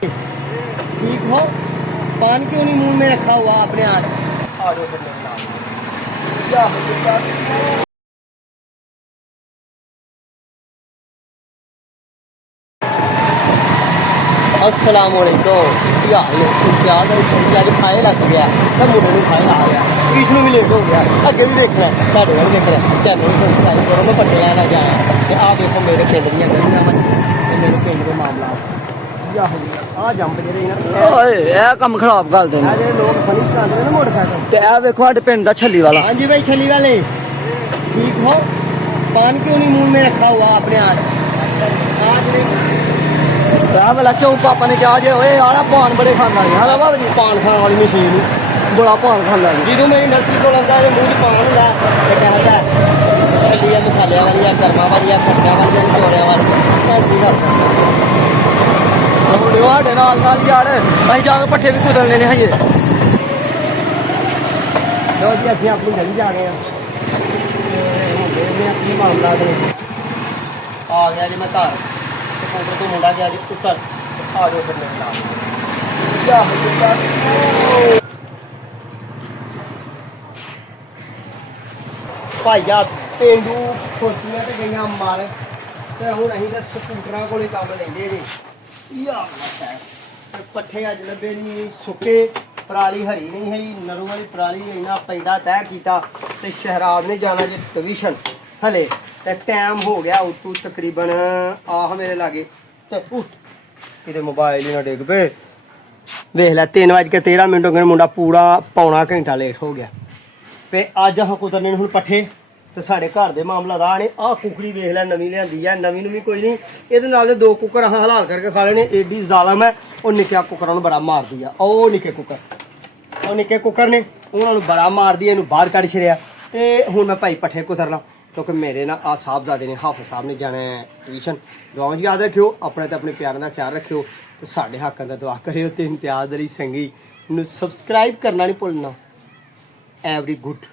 ठीक हो? पान क्यों नहीं मुंह में रखा हुआ अपने हाथ? अस्सलाम वालेकुम। क्या खाए लग गया मुंडे में खाए आ गया किसनों भी लेट हो गया अगे भी देखना साढ़े वाल देखना चैनल सब्सक्राइब करो मैं पट्टे लैन जाया ते आ देखो मेरे पिंड दियां गलियां वा मेरे पिंड के मामला आ जंप जेह्ड़े ਓਏ ਇਹ ਕੰਮ ਖਰਾਬ ਕਰ ਦੇਣਾ ਜਿਹੜੇ ਲੋਕ ਫਨੀ ਚਲਾਉਂਦੇ ਨੇ मोटरसाइकिल ਤੇ ਇਹ ਵੇਖੋ ਸਾਡੇ ਪਿੰਡ ਦਾ ਛੱਲੀ ਵਾਲਾ हाँ जी भाई छली वाले ठीक हो पान क्यों नहीं मुंह में रखा हुआ अपने हाथ आज नहीं ਇਹ ਵਾਲਾ ਕਿਉਂ ਪਾਪਾ ਨੇ ਕਿਹਾ ਜੇ ਓਏ ਆਲਾ ਪਾਨ ਬੜੇ ਖਾਂਦਾ ਨਹੀਂ ਹਾਲਾ ਬਾਬਾ ਜੀ पान खाने वाली मशीन ਬੜਾ ਪਾਨ ਖਾਂਦਾ ਜੀ ਜਦੋਂ ਮੇਰੀ ਨਰਸਰੀ ਕੋਲ ਆਉਂਦਾ ਤੇ ਮੂੰਹ 'ਚ ਪਾਨ ਹੁੰਦਾ ਤੇ ਕਹਿੰਦਾ ਛੱਲੀਆਂ ਮਸਾਲਿਆਂ ਵਾਲੀਆਂ ਗਰਮਾਂ ਵਾਲੀਆਂ ਖੱਟਿਆਂ ਵਾਲੀਆਂ ਚੋਰਿਆਂ ਵਾਲੀਆਂ ਘੰਟੀ ਦਾ ਮੁੰਡੇ ਸਾਡੇ ਨਾਲ ਯਾਰ ਅਸੀਂ ਜਾ ਕੇ ਪੱਠੇ ਵੀ ਕੁਤਰਨੇ ਨੇ ਹਜੇ ਲੋ ਜੀ ਅਸੀਂ ਆਪਣੀ ਗਲੀ ਜਾ ਗਏ ਆ ਤੇ ਹੁਣ ਦੇਖਦੇ ਆ ਕੀ ਮਾਮਲਾ ਦੇ ਆ ਗਿਆ ਜੀ ਮੈਂ ਘਰ ਸਕੂਟਰ ਤੋਂ ਮੁੰਡਾ ਗਿਆ ਜੀ ਉੱਤਰ ਆ ਜਾਓ ਫਿਰ ਮੇਰੇ ਨਾਲ ਭਾਈਆ ਪੇਂਡੂ ਖੋਤੀਆਂ ਤੇ ਗਈਆਂ ਮਾਰ ਤੇ ਹੁਣ ਅਸੀਂ ਤਾਂ ਸਕੂਟਰਾਂ ਕੋਲ ਹੀ ਕੰਮ ਲੈਂਦੇ ਜੀ ਪੱਠੇ ਅੱਜ ਲੱਭੇ ਨਹੀਂ ਸੁੱਕੇ ਪਰਾਲੀ ਹਰੀ ਨਹੀਂ ਹੈ ਨਰੂ ਵਾਲੀ ਪਰਾਲੀ ਇੰਨਾ ਪੈਂਡਾ ਤੈਅ ਕੀਤਾ ਤੇ ਸ਼ਹਿਰਾਬ ਨੇ ਜਾਣਾ ਜੇ ਟਿਊਸ਼ਨ ਹਲੇ ਤੇ ਟਾਈਮ ਹੋ ਗਿਆ ਉਤੋਂ ਤਕਰੀਬਨ ਆਹ ਮੇਰੇ ਲਾਗੇ ਤੇ ਉੱਠ ਇਹਦੇ ਮੋਬਾਈਲ ਹੀ ਨਾ ਡਿੱਗ ਪਏ ਵੇਖ ਲੈ 3:13 ਹੋ ਗਏ ਮੁੰਡਾ ਪੂਰਾ ਪੌਣਾ ਘੰਟਾ ਲੇਟ ਹੋ ਗਿਆ ਤੇ ਅੱਜ ਆਹ ਕੁਤਰਨੇ ਹੁਣ ਪੱਠੇ ਤੇ ਸਾਡੇ ਘਰ ਦੇ ਮਾਮਲਾ ਦਾ ਨੇ ਆਹ ਕੁਕੜੀ ਵੇਖ ਲੈ ਨਵੀਂ ਲਿਆਂਦੀ ਆ ਨਵੀਂ ਕੋਈ ਨਹੀਂ ਇਹਦੇ ਨਾਲ ਦੇ 2 ਕੁੱਕਰ ਆਹ ਹਲਾਲ ਕਰਕੇ ਖਾ ਲੈਣੇ ਏਡੀ ਜ਼ਾਲਮ ਹੈ ਉਹ ਨਿੱਕਿਆ ਕੁੱਕਰਾਂ ਨੂੰ ਬੜਾ ਮਾਰਦੀ ਆ ਉਹ ਨਿੱਕੇ ਕੁੱਕਰ ਨੇ ਉਹਨਾਂ ਨੂੰ ਬੜਾ ਮਾਰਦੀ ਇਹਨੂੰ ਬਾਹਰ ਕੱਢ ਛੜਿਆ ਤੇ ਹੁਣ ਮੈਂ ਭਾਈ ਪੱਠੇ ਕੁਤਰਨਾ ਕਿਉਂਕਿ ਮੇਰੇ ਨਾਲ ਆ ਸਾਹਿਬਜ਼ਾਦੇ ਨੇ ਹਾਫਿਜ਼ ਸਾਹਿਬ ਨੇ ਜਾਣਾ ਟਿਊਸ਼ਨ ਦੁਆਵਾਂ ਜੀ ਯਾਦ ਰੱਖਿਓ ਆਪਣੇ ਤੇ ਆਪਣੇ ਪਿਆਰਾਂ ਦਾ ਖਿਆਲ ਰੱਖਿਓ ਤੇ ਸਾਡੇ ਹੱਕਾਂ ਦਾ ਦੁਆ ਕਰਿਓ ਤੇ ਇਮਤਿਆਜ਼ ਅਲੀ ਸੰਗੀ ਨੂੰ ਸਬਸਕ੍ਰਾਈਬ ਕਰਨਾ ਨਹੀਂ ਭੁੱਲਣਾ ਐਵਰੀ ਗੁੱਡ